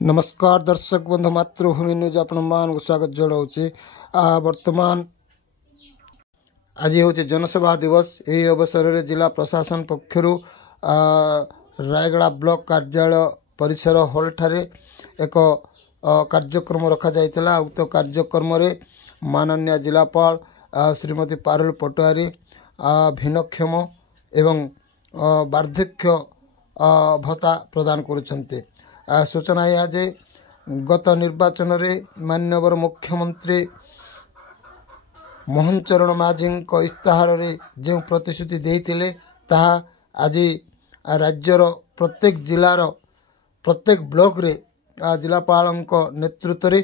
नमस्कार दर्शक बंधु मातृभूमि न्यूज आपण मान स्वागत जनाऊँचे। वर्तमान आज हूँ जनसभा दिवस। यही अवसर में जिला प्रशासन पक्षर रायगड़ा ब्लॉक कार्यालय परिसर हॉल ठारे एक कार्यक्रम रखा जाइतिला। उक्त कार्यक्रम रे माननीय जिलापाल श्रीमती पारुल पटवारी भिन्नक्षम एवं वार्धक्य भत्ता प्रदान करुछन्ते। सूचना है जे गत निर्वाचन रे माननीय मुख्यमंत्री मोहन चरण माझी इस्ताहार रे जो प्रतिश्रुति देइतिले ताहा आज राज्यर प्रत्येक जिलार प्रत्येक ब्लॉक रे जिलापाल नेतृत्व रे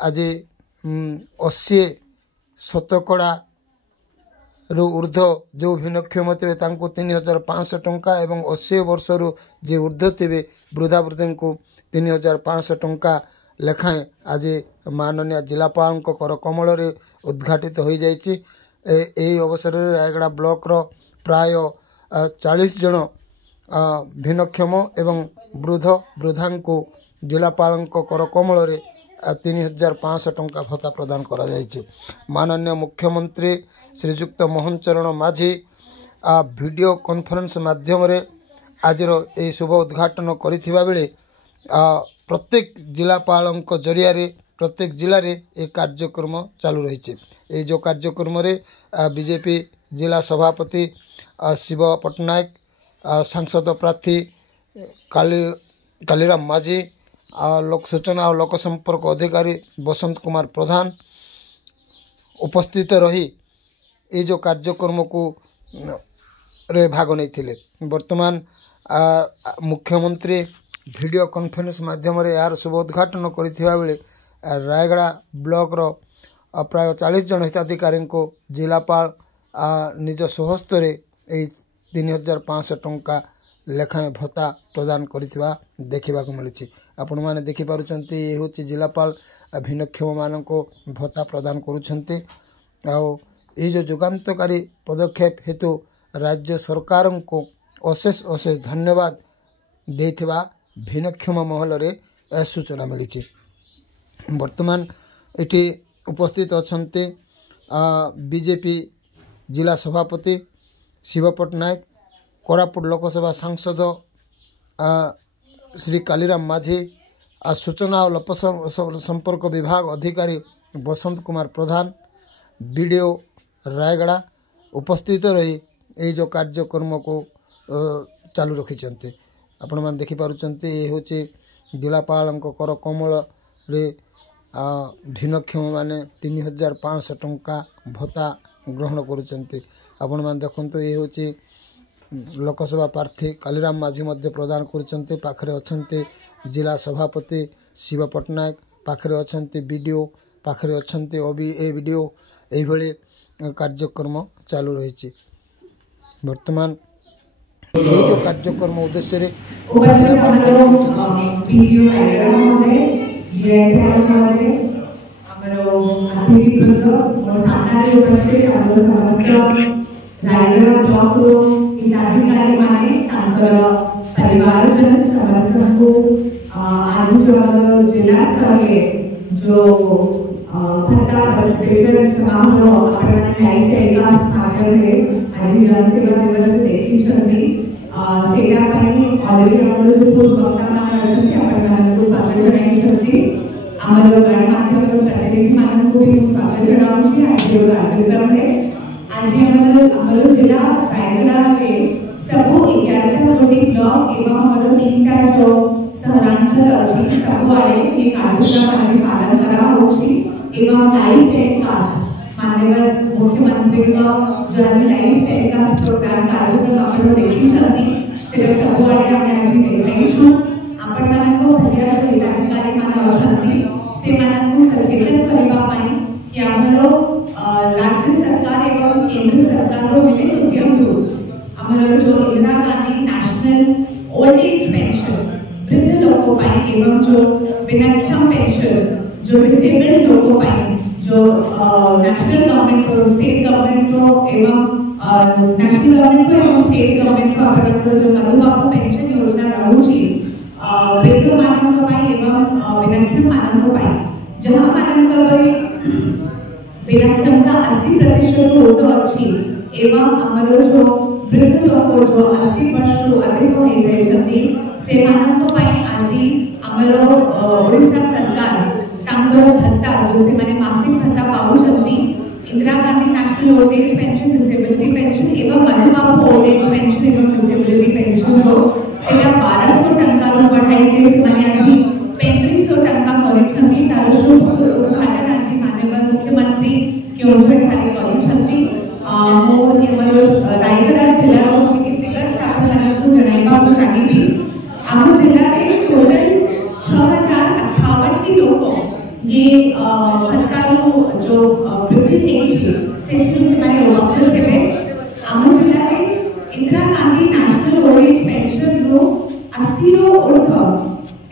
आज 80 शतकड़ा रु ऊर्ध जो भिन्नक्षम थे 3500 टंका एवं 80 वर्ष रु जे ऊर्ध थे वृद्धावृद्ध को 3500 टंका लेखाएं आज माननीय जिलापाल कर कमल रे उद्घाटित हो जाइए। यही अवसर में रायगड़ा ब्लॉक रो प्राय 40 जन भिन्नक्षम एवं वृद्धा को जिलापाल कर कमल रे 3500 टंका भत्ता प्रदान करा जाइए। माननीय मुख्यमंत्री श्रीजुक्त मोहन चरण माझी वीडियो कॉन्फ्रेंस माध्यम रे आज ये शुभ उद्घाटन करिथिबा बेले प्रत्येक जिलापाल जरिया रे प्रत्येक जिले में ये कार्यक्रम चालू रही। ये जो कार्यक्रम रे बीजेपी जिला सभापति शिव पट्टनायक सांसद प्रार्थी कालीराम माझी लोक सूचना और लोक संपर्क अधिकारी बसंत कुमार प्रधान उपस्थित रही ये जो कार्यक्रम को रे भाग नहीं थिले। वर्तमान मुख्यमंत्री वीडियो कॉन्फ्रेंस माध्यम रे यार शुभ उद्घाटन करिथिबा बेले रायगड़ा ब्लॉक रो प्राय 40 जन हिताधिकारी को जिलापाल निज स्वहस्त रे 3500 टंका लेखाएं भत्ता प्रदान करिथिबा देखिबा को मिलछि। आपण माने देखि पारुचंती ये होछि जिलापाल भिन्नक्षम मान को भत्ता प्रदान करुछंती। आउ ये जो जुगान्तकारी पदक्षेप हेतु राज्य सरकार को अशेष अशेष धन्यवाद देथिबा भिन्नक्षम महल रे सूचना मिली। वर्तमान इठी उपस्थित अछंते बीजेपी जिला सभापति शिव पट्टनायक कोरापुट लोकसभा सांसद श्री कालीराम माझी सूचना और लोक संपर्क विभाग अधिकारी बसंत कुमार प्रधान वीडियो रायगड़ा उपस्थित रही ये जो कार्यक्रम को चालू रखिंट। आपण मैंने देखि पारुचंती ये हूँ जिलापाल कर कमल रे भिन्नक्षम माने 3500 टंका भत्ता ग्रहण करुचंती। आपण मैंने देखते ये हूँ लोकसभा प्रार्थी कालीराम माझी मध्य प्रदान करुचंती। पाखरे अछंती जिला सभापति शिव पट्टनायक पाखरे अछंती वीडियो पाखरे अछंती ए वीडियो यही कार्यक्रम चालू रही। वर्तमान ये जो कार्यक्रम उद्देश्य रे मुख्यमंत्री जो आज लाइव टेलीकास्ट प्रोग्राम कार्यक्रम देखी सबुआड़े आज देखु आपण मानक भलिया जो हिताधिकारी मान सचेतन करने कि आमर राज्य सरकार एवं केंद्र सरकार मिलित उद्यम आमर जो Indira Gandhi national old age pension वृद्ध लोगों एवं जो भिन्नक्षम पेंशन जो डिसेबल्ड लोगों जो नेशनल गवर्नमेंट को स्टेट गवर्नमेंट को एवं नेशनल गवर्नमेंट को एवं स्टेट गवर्नमेंट को जो मधुबाबू पेंशन योजना रहुची वृद्ध मानक एवं विनाक्षम मानक जहाँ मानक विनाक्षम का 80% ऊर्ध्व अच्छी एवं आमर जो वृद्ध लोक जो 80 वर्ष अधिक हो जाइछथि से मानक आज आमर ओडिशा सरकार तांकर भत्ता जो से माने मासिक भत्ता पाउछथि Indira Gandhi national old age pension disability pension एवं मधुबाबू ओल्ड एज पेंशन एवं डिसेबिलिटी पेंशन रो सेटा 1200 टंका रो बढ़ाई के से माने आज 3500 टंका करिछथि तार शुभ उद्घाटन आज माननीय मुख्यमंत्री केओंझर ठारे करिछथि मो केवल रायगढ़ जिल्ला रो टिके फिगर्स आपण माने को जणाइबा को चाहिबी आम जिल्ला रे टोटल 6058 टी लोक ये भत्तारो जो वृद्धि हेछि सेथिरु से माने उपकृत हेबे आम जिल्ला रे Indira Gandhi national old age pension रो 80 रो ऊर्ध्व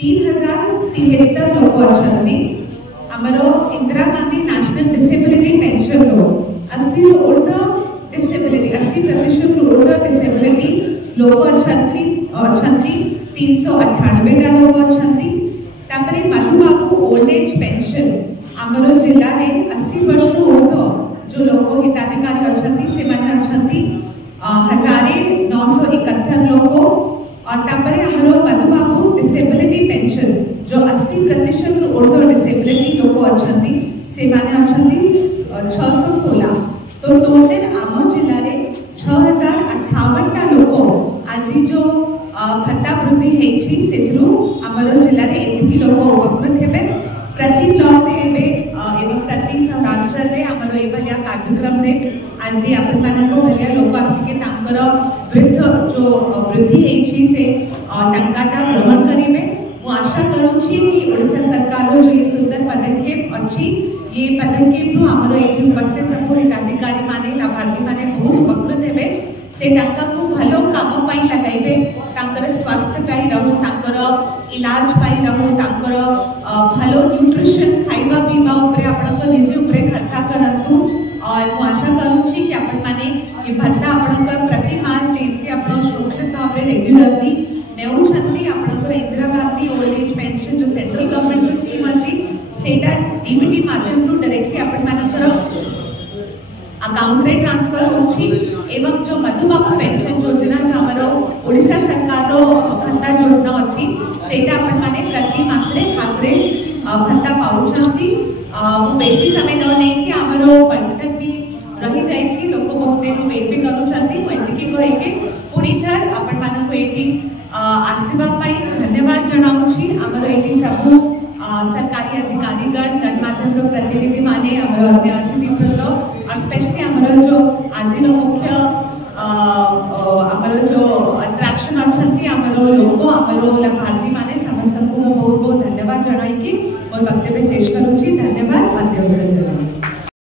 3073 लोक अछंती हमरो Indira Gandhi national disability pension रो 80 रो ऊर्ध्व डिसेबिलिटी 80% रो ऊर्ध्व डिसेबिलिटी लोक अछंती 398 टा लोक अछंती तापरे मधुबाबू ओल्ड एज पेंशन आमर जिल्ला रे 80 वर्ष ऊर्ध्व जो लोक हिताधिकारी अछंती से माने अछंती 1971 लोक और तापरे आमर मधुबाबू डिसेबिलिटी पेंशन जो 80% ऊर्ध्व डिसेबिलिटी लोक अछंती से माने अछंती 616 तो टोटल आम जिल्ला रे 6058 टा लोक आज जो भत्ता वृद्धि हेछि सेथरु हमर जिल्ला रे एतिकी लोक उपकृत हेबे प्रति ब्लॉक रे हेबे एवं प्रति सहरांचल रे हमर ए भलिया कार्यक्रम रे आज आपण मानको भलिया लोक आसी के तांकर वृद्ध जो वृद्धि हेछि से टंकाटा ग्रहण करिवे मु आशा करूछि कि ओडिशा सरकार रो जो ये सुंदर पदक्षेप अछि ये पदक्षेप नु हमर एथि उपस्थित सब हिताधिकारी माने लाभार्थी माने बहुत उपकृत हेबे से टंका को भलो काम पाई लगाइबे तांकर स्वास्थ्य पाई रहू तांकर इलाज पाई रहू तांकर भलो न्यूट्रिशन खाइबा पीबा ऊपर आपण को निजे ऊपर खर्चा करंतु और मु आशा करूछि कि आपण माने ये भत्ता आपण को प्रति मास जेति आपण सुरक्षित भाव रे रेगुलरली नेउ छथि आपण को Indira Gandhi old age pension जो सेंट्रल गवर्नमेंट जो स्कीम अछि सेटा डीबीटी माध्यम टू डायरेक्टली आपण मानकर अकाउंट रे ट्रांसफर होछि एवं जो मधुबाबू पेंशन योजना जो हमरो ओडिशा सरकार रो भत्ता योजना अछि सेटा आपण माने प्रति मास रे खातरे भत्ता पाउछंती बेसी समय न नै कि हमरो बंटन भी रही जाय छी लोक बहुत दिन वेट भी करूछंती कोइति कि कहि के पुनी थर आपण माने को एठी आशीर्वाद पाई धन्यवाद जणाउछि हमरो एठी सब सरकारी अधिकारीगण गणमाध्यम रो प्रतिनिधि माने हमरो अतिथि वृंद और स्पेशली हमरो जो आज मुख्य हमरो जो अट्रैक्शन अछंती हमरो लोक हमरो लाभार्थी माने समस्त को बहुत बहुत धन्यवाद जणाई कि मोर वक्तव्य शेष करूछि धन्यवाद।